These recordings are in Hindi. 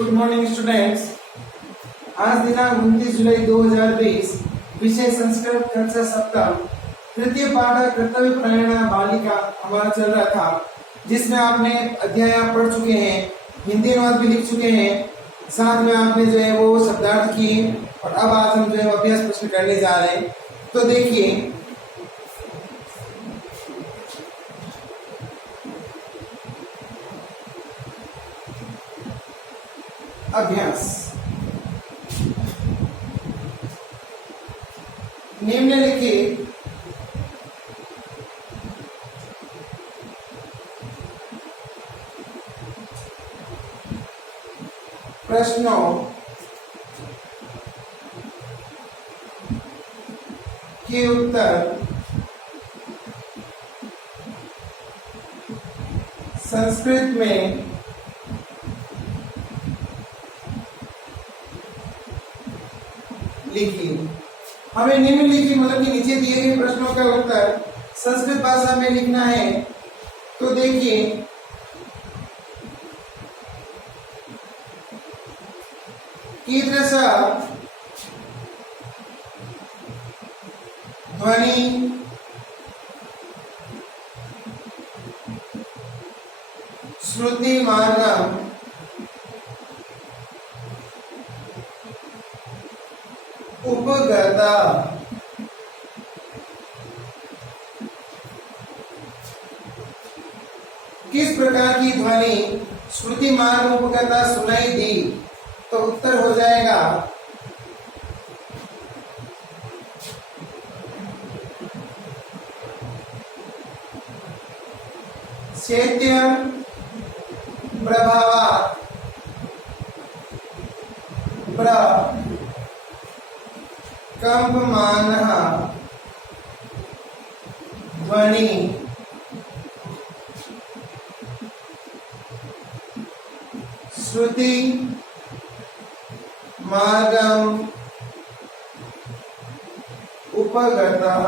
Good morning students. आज दिनांक 29 जुलाई 2020 विषय संस्कृत कक्षा सप्तम तृतीय पाठ कर्तव्य परायणा बालिका हमारा चल रहा था, जिसमें आपने अध्याय पढ़ चुके हैं, हिंदी अनुवाद भी लिख चुके हैं, साथ में आपने जो है वो शब्दार्थ किए और अब आज हम जो है अभ्यास प्रश्न करने जा रहे हैं। तो देखिए, अभ्यास निम्नलिखित प्रश्नों के उत्तर संस्कृत में लिखिए। हमें निम्नलिखित मतलब कि नीचे दिए गए प्रश्नों का उत्तर संस्कृत भाषा में लिखना है। तो देखिए, कीदृश ध्वनि श्रुति मार्गम उपगता। किस प्रकार की ध्वनि श्रुति मार्ग उपगता सुनाई दी? तो उत्तर हो जाएगा शैत्य प्रभावात् कंपमानः ध्वनि श्रुति मार्गम उपगतः।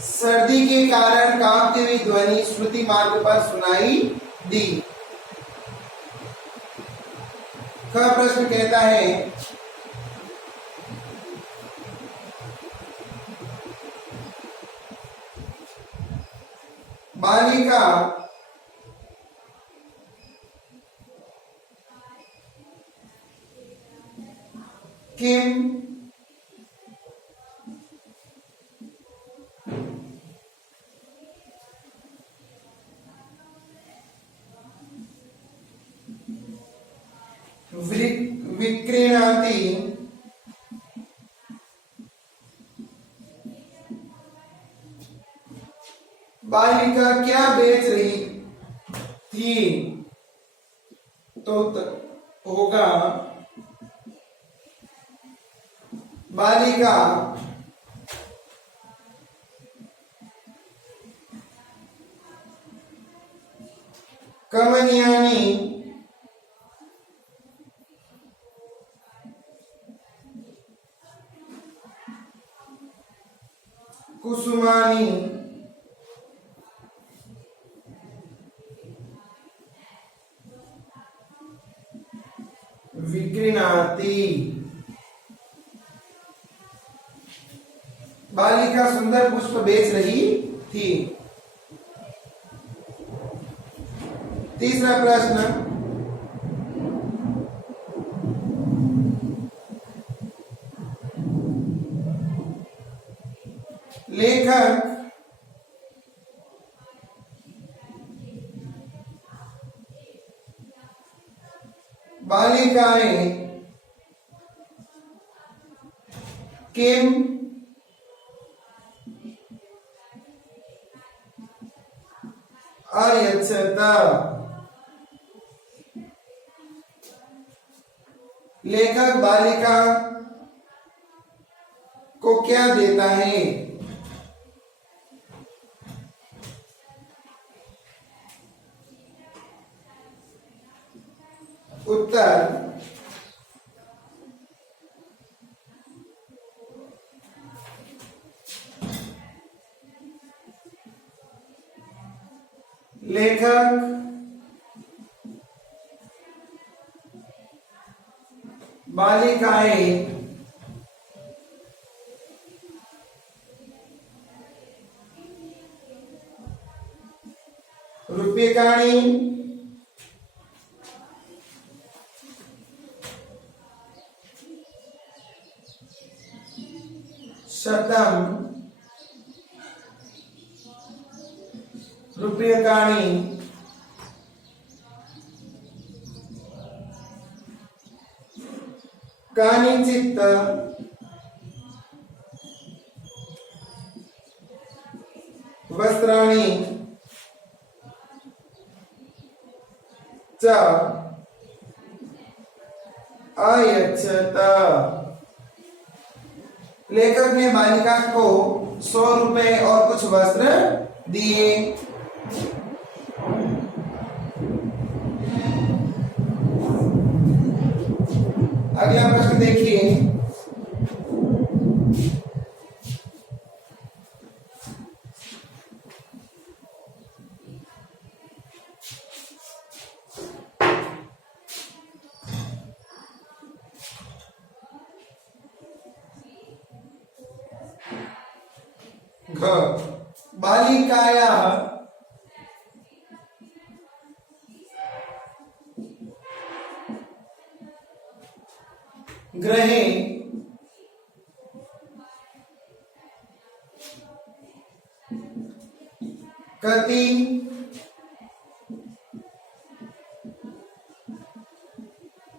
सर्दी के कारण कांपती हुई ध्वनि श्रुति मार्ग पर सुनाई दी। का प्रश्न कहता है, बालिका किम विक्रीणाति बालिका क्या बेच रही थी? तो होगा बालिका कमनीयानि कुसुमानि विक्रीणाति। बालिका सुंदर पुष्प बेच रही थी। तीसरा प्रश्न, लेखक बालिकाएं किम अयच्छत। लेखक बालिका को क्या देता है? उत्तर लेखक बालिकाएं रूप्यकाणि शतम रूप्यकाणि कानिचित् वस्त्राणि च अयच्छत। लेखक ने बालिका को 100 रुपए और कुछ वस्त्र दिए। अगला प्रश्न देखिए। घ बालिकायाः गृहे कति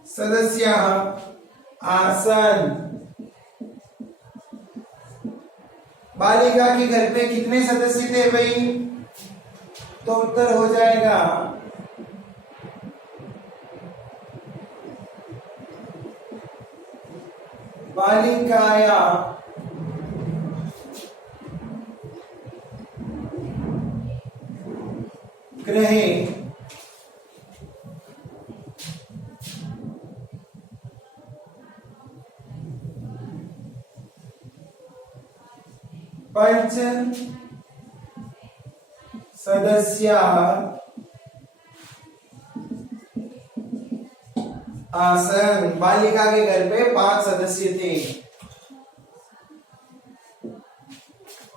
सदस्याः आसन्। बालिका के घर पे कितने सदस्य थे भाई? तो उत्तर हो जाएगा बालिकाया गृहे पंच सदस्याः आसन। बालिका के घर पे 5 सदस्य थे।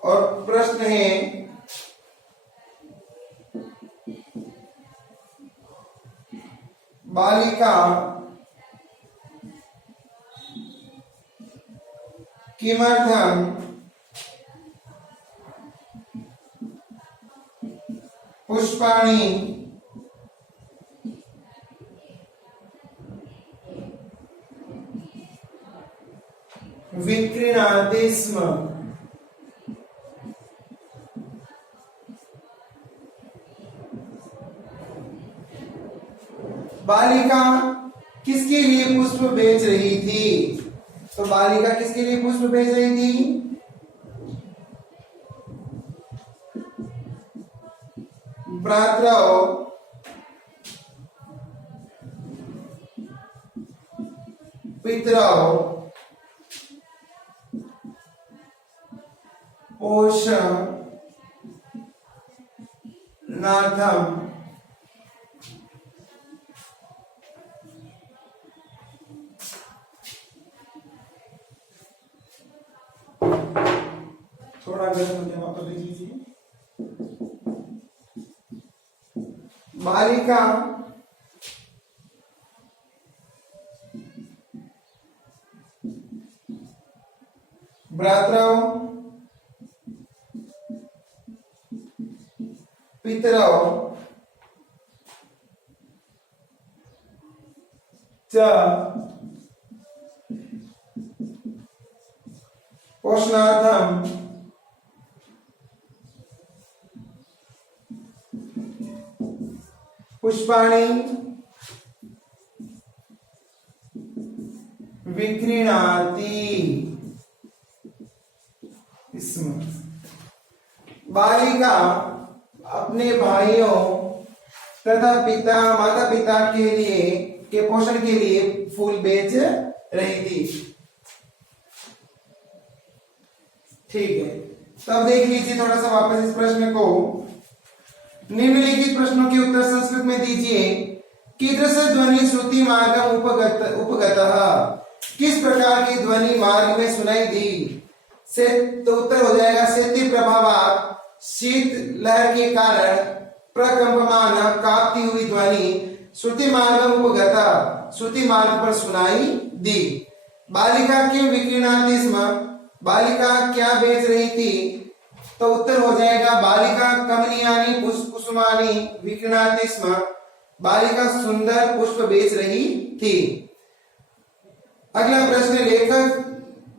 और प्रश्न है बालिका किमर्थं पुष्पाणि विक्रीणाति स्म। बालिका किसके लिए पुष्प बेच रही थी? तो बालिका किसके लिए पुष्प बेच रही थी? भ्रातृ पितृ पोषणार्थम थोड़ा गलत होते हैं, वापस देख लीजिए। बालिका भ्रातृ पितरौ च पोषणार्थम पुष्पाणि विक्रीणाति स्म। बालिका अपने भाइयों तथा माता पिता के पोषण के लिए फूल बेच रही थी। ठीक है, तब देख लीजिए थोड़ा सा वापस इस प्रश्न को। निम्नलिखित प्रश्नों के उत्तर संस्कृत में दीजिए। कीदृश ध्वनि श्रुति मार्गम उपगतः, किस प्रकार की ध्वनि मार्ग में सुनाई दी? से तो उत्तर हो जाएगा शैत्य प्रभावात, शीत लहर के कारण प्रकंपमान कांपती हुई ध्वनि श्रुति मार्ग उपगता, श्रुति मार्ग पर सुनाई दी। बालिका क्यों विकीर्णाति स्म, बालिका क्या बेच रही थी? तो उत्तर हो जाएगा बालिका कमनीयानि पुष्पकुसुमानि विकीर्णाति स्म, बालिका सुंदर पुष्प बेच रही थी। अगला प्रश्न, लेखक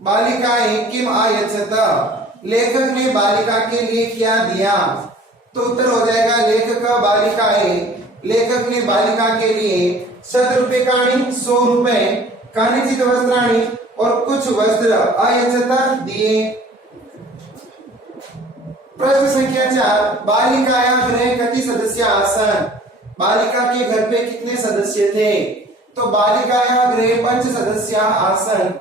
बालिकाएं किम आयच्छत, लेखक ने बालिका के लिए क्या दिया? तो उत्तर हो जाएगा लेखक बालिकाएं, लेखक ने बालिका के लिए 100 रूप्यकाणि 100 रुपए, कानिचित वस्त्राणि और कुछ वस्त्र आयच्छत दिए। प्रश्न संख्या 4, बालिकायां गृहे कति सदस्य आसन, बालिका के घर पे कितने सदस्य थे? तो बालिकायां गृहे 5 सदस्य आसन,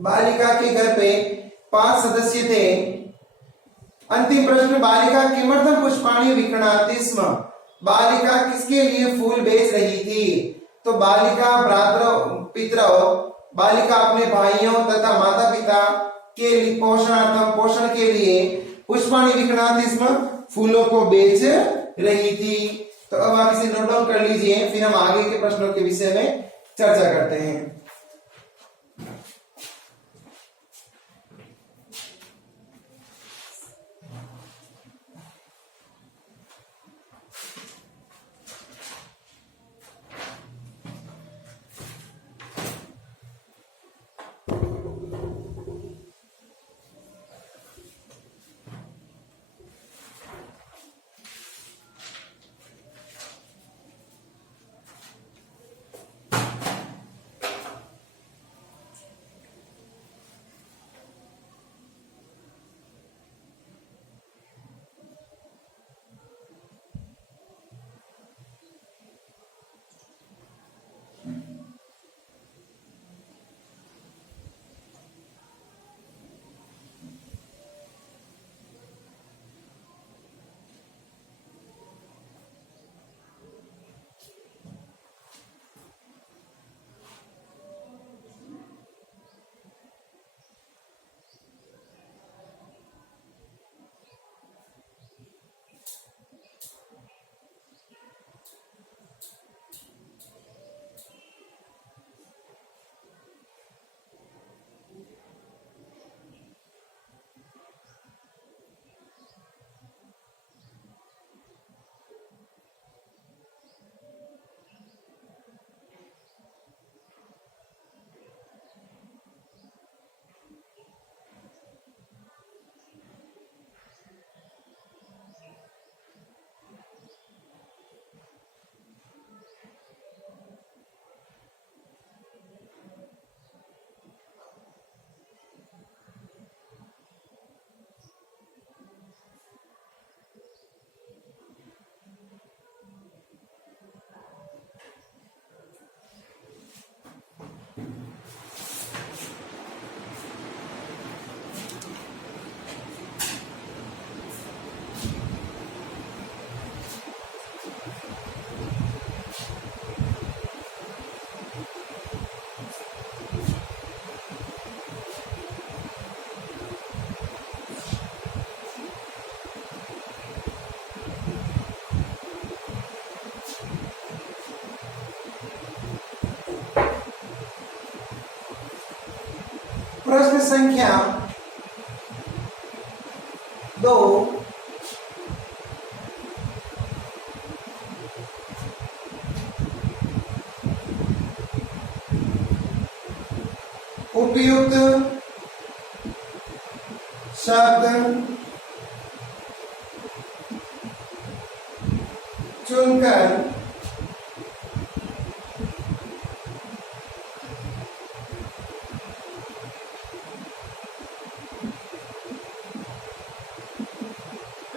बालिका के घर पे 5 सदस्य थे। अंतिम प्रश्न, बालिका किमर्थम पुष्पाणि विकीर्णाति स्म, बालिका किसके लिए फूल बेच रही थी? तो बालिका भ्रातरौ पितरौ, बालिका अपने भाइयों तथा माता पिता के लिए पोषण के लिए पुष्पाणि विकीर्णाति स्म, फूलों को बेच रही थी। तो अब आप इसे नोट डाउन कर लीजिए, फिर हम आगे के प्रश्नों के विषय में चर्चा करते हैं। प्रश्न संख्या 2, उपयुक्त शब्द चुनकर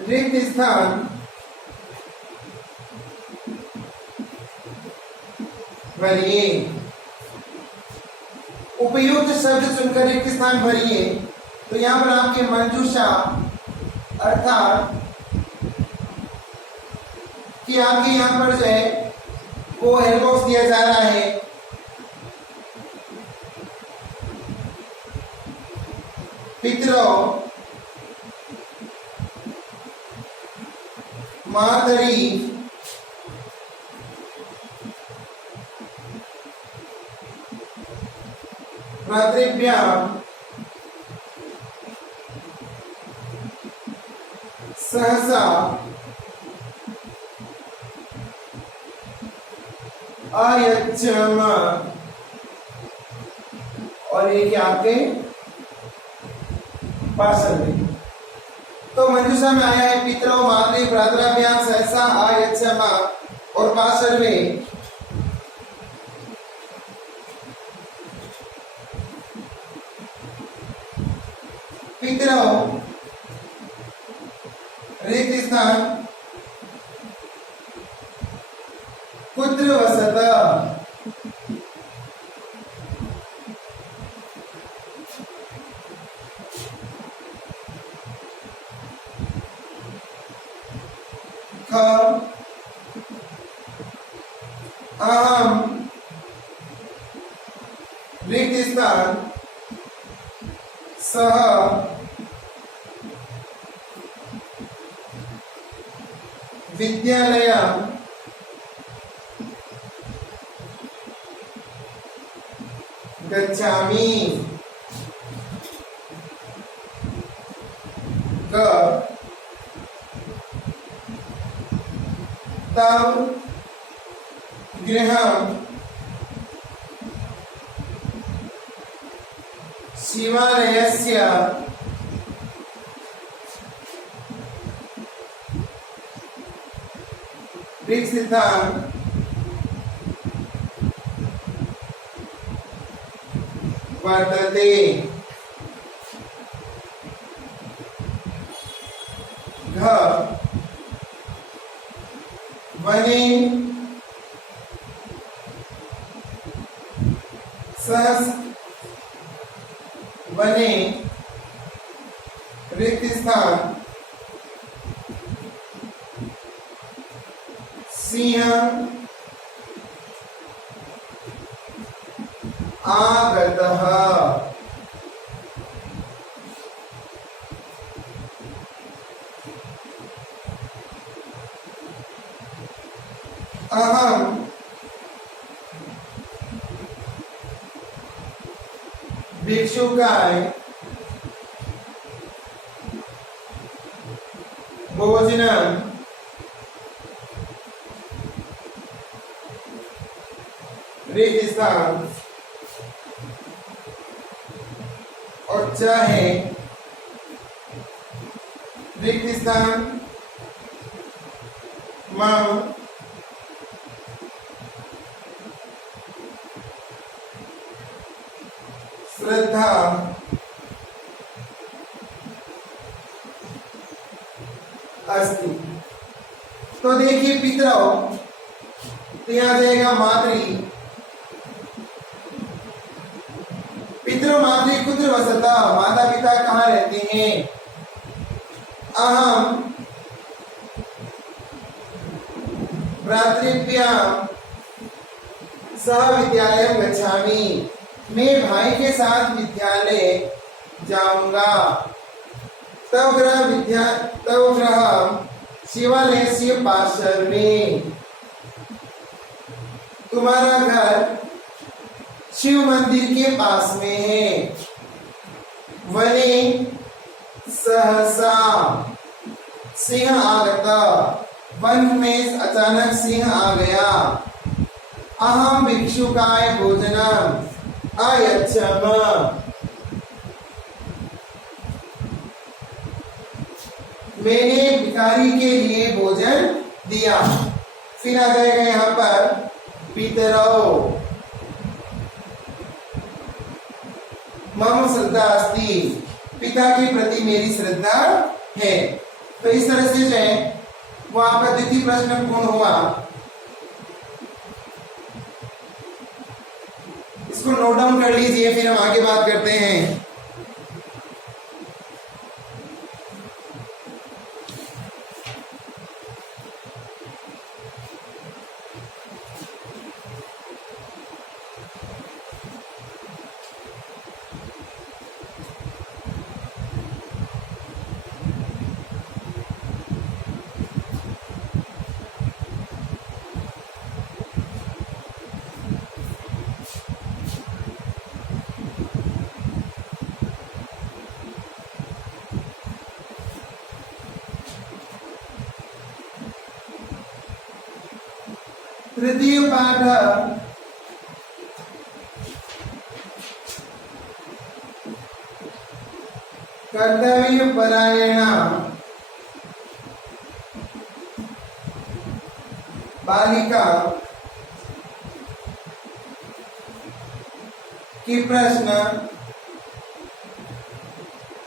रिक्त स्थान भरिए। उपयुक्त शब्द चुनकर रिक्त स्थान भरिए। तो यहाँ पर आपके मंजूषा अर्थात कि आपके यहाँ पर जो है वो हेल्प बॉक्स दिया जा रहा है। पितरों मातरी भ्रातृभ्याम सहसा आयच्छम, और ये क्या आपके पार्सल में। तो मंजूषा में आया है पितरों मातृ भ्रातृभ्याम सहसा आयच्छम, और पार्सल में पितरों रिक्त स्थान कुत्र वसत, अहम रिक्त स्थान सह विद्यालय गच्छामि, तब गृहं शिवालयस्य रिक्तस्थान वर्तते। घ वने सहस वने रिक्त स्थान सिंह आगतः। अहम भिक्षुकाय भोजनम रिक्त स्थान, और चाहे रिक्त स्थान मम श्रद्धा अस्ति। तो देखिए पितरों, तो यहाँ जाएगा मातृ, पितृ मातृ कुत्र वसता, माता पिता कहाँ रहते हैं। अहम भ्रातृभ्याम सह विद्यालय गच्छामि, मैं भाई के साथ विद्यालय जाऊंगा। तब ग्रह शिवालय से पार्श्व में, तुम्हारा घर शिव मंदिर के पास में है। वने सहसा सिंह आगता, वन में अचानक सिंह आ गया। अहम भिक्षुकाय भोजनम आयच्छम, मैंने भिखारी के लिए भोजन दिया। फिर आ जाएगा यहाँ पर पितरौ मम श्रद्धा अस्ति, पिता के प्रति मेरी श्रद्धा है। तो इस तरह से जो है वो आपका द्वितीय प्रश्न पूर्ण हुआ। इसको नोट डाउन कर लीजिए, फिर हम आगे बात करते हैं। तृतीय पाठ कर्तव्य परायण बालिका की प्रश्न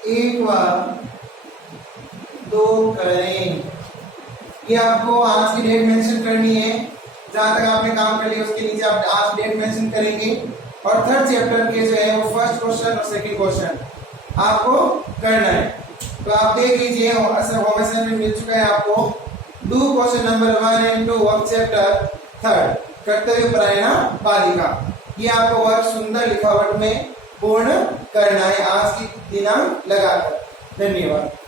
1 व 2 करें। ये आपको आज की डेट मेंशन करनी है। जहां तक आपने काम कर लिया उसके नीचे आप आज डेट मेंशन करेंगे और थर्ड चैप्टर के जो है वो फर्स्ट क्वेश्चन और सेकंड क्वेश्चन आपको करना है। तो आप देख लीजिए होम असाइनमेंट मिल चुका है आपको। Do question number 1 and 2 of chapter 3 कर्तव्य परायण बालिका। ये आपको वर्क सुंदर लिखावट में पूर्ण करना है आज की दिनांक लगाकर। धन्यवाद।